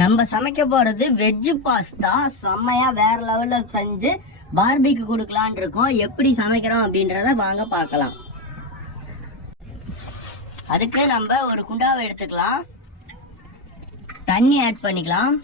நம்ம சமைக்க போறது வெஜ் பாஸ்தா. செம்மையா வேற லெவல்ல செஞ்சு பார்பிக்கு கொடுக்கலான் இருக்கோம். எப்படி சமைக்கிறோம் அப்படின்றத வாங்க பார்க்கலாம். அதுக்கு நம்ம ஒரு குண்டாவை எடுத்துக்கலாம், தண்ணி ஆட் பண்ணிக்கலாம்.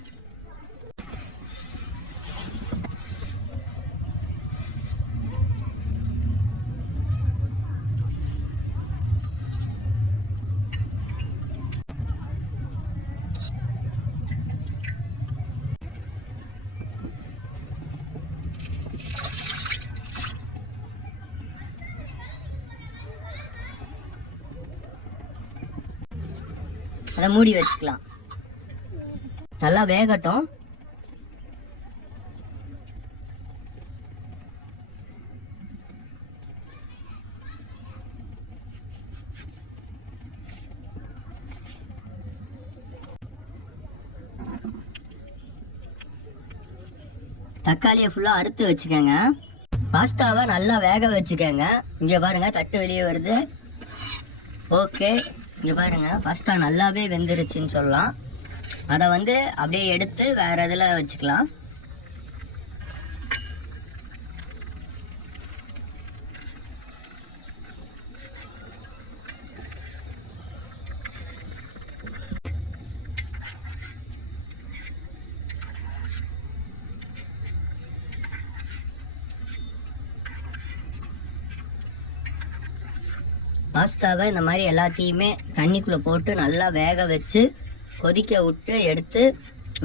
அதை மூடி வச்சுக்கலாம், நல்லா வேகட்டும். தக்காளியை ஃபுல்லாக அறுத்து வச்சுக்கோங்க. பாஸ்தாவை நல்லா வேக வச்சுக்கோங்க. இங்கே பாருங்க, தட்டு வெளியே வருது. ஓகே, இங்கே பாருங்க, பாஸ்தா நல்லாவே வெந்துருச்சுன்னு சொல்லலாம். அதை அப்படியே எடுத்து வேற இதில் வச்சுக்கலாம். பாஸ்தாவை இந்த மாதிரி எல்லாத்தையுமே தண்ணிக்குள்ளே போட்டு நல்லா வேக வச்சு கொதிக்க விட்டு எடுத்து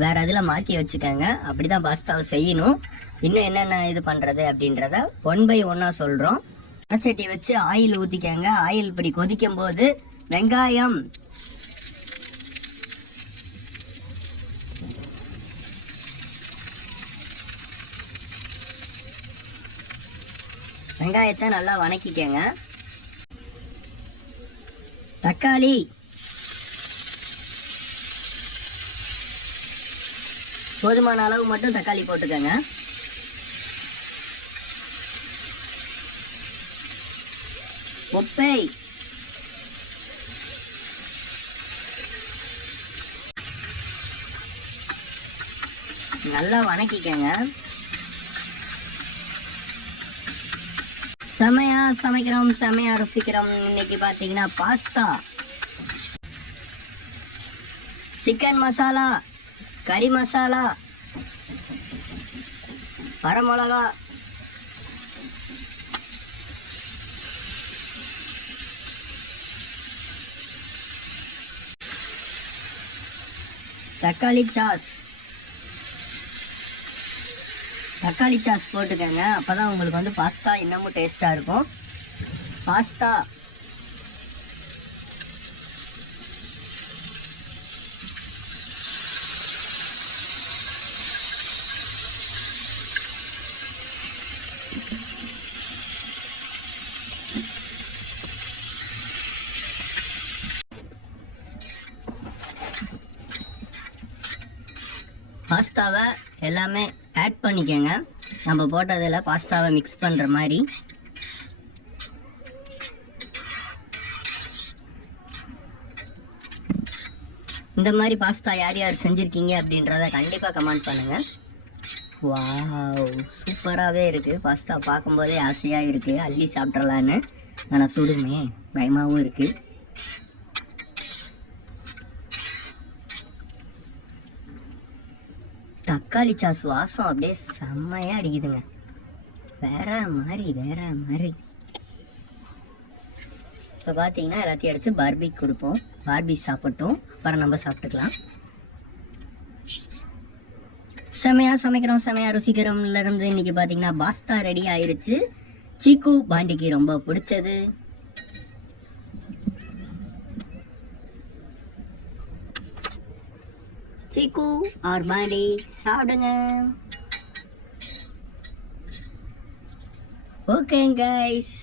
வேற இதில் மாற்றி வச்சுக்கோங்க. அப்படி தான் பாஸ்தாவை செய்யணும். இன்னும் என்னென்ன இது பண்ணுறது அப்படின்றத 1 by 1 சொல்கிறோம். சட்டி வச்சு ஆயில் ஊற்றிக்கோங்க. ஆயில் இப்படி கொதிக்கும் போது வெங்காயம், வெங்காயத்தை நல்லா வணக்கிக்கங்க. தக்காளி, போதுமான அளவு மட்டும் தக்காளி போட்டுக்கோங்க. உப்பை, நல்லா வணக்கிக்கங்க. செமையா சமைக்கிறோம், செமையா ருசிக்கிறோம். இன்னைக்கு பார்த்தீங்கன்னா பாஸ்தா, சிக்கன் மசாலா, கறி மசாலா, வரமிளகா, தக்காளி சாஸ் போட்டுக்கோங்க. அப்பதான் உங்களுக்கு பாஸ்தா இன்னமும் டேஸ்டா இருக்கும். பாஸ்தா, பாஸ்தாவை எல்லாமே ஆட் பண்ணிக்கோங்க. நம்ம போட்டதில் பாஸ்தாவை மிக்ஸ் பண்ணுற மாதிரி. இந்த மாதிரி பாஸ்தா யார் யார் செஞ்சுருக்கீங்க அப்படின்றத கண்டிப்பாக கமெண்ட் பண்ணுங்கள். வாவ், சூப்பராகவே இருக்குது. பாஸ்தா பார்க்கும்போதே ஆசையாக இருக்குது, அள்ளி சாப்பிட்றலான்னு. ஆனால் சுடுமே, பயமாகவும் இருக்குது. தக்காளி சாஸ் வாசம் அப்படியே செம்மையா அடிக்குதுங்க. வேற மாதிரி. இப்போ பார்த்தீங்கன்னா எல்லாத்தையும் எடுத்து பார்பிக்கு கொடுப்போம். பார்பி சாப்பிட்டோம், அப்புறம் நம்ம சாப்பிட்டுக்கலாம். செமையா சமைக்கிறோம், செமையா ருசிக்கிறோம்ல இருந்து இன்னைக்கு பார்த்தீங்கன்னா பாஸ்தா ரெடி ஆயிருச்சு. சீக்கு பாண்டிக்கு ரொம்ப பிடிச்சது. சீக்கு ஆர் பாண்டி சாப்பிடுங்க. Okay guys.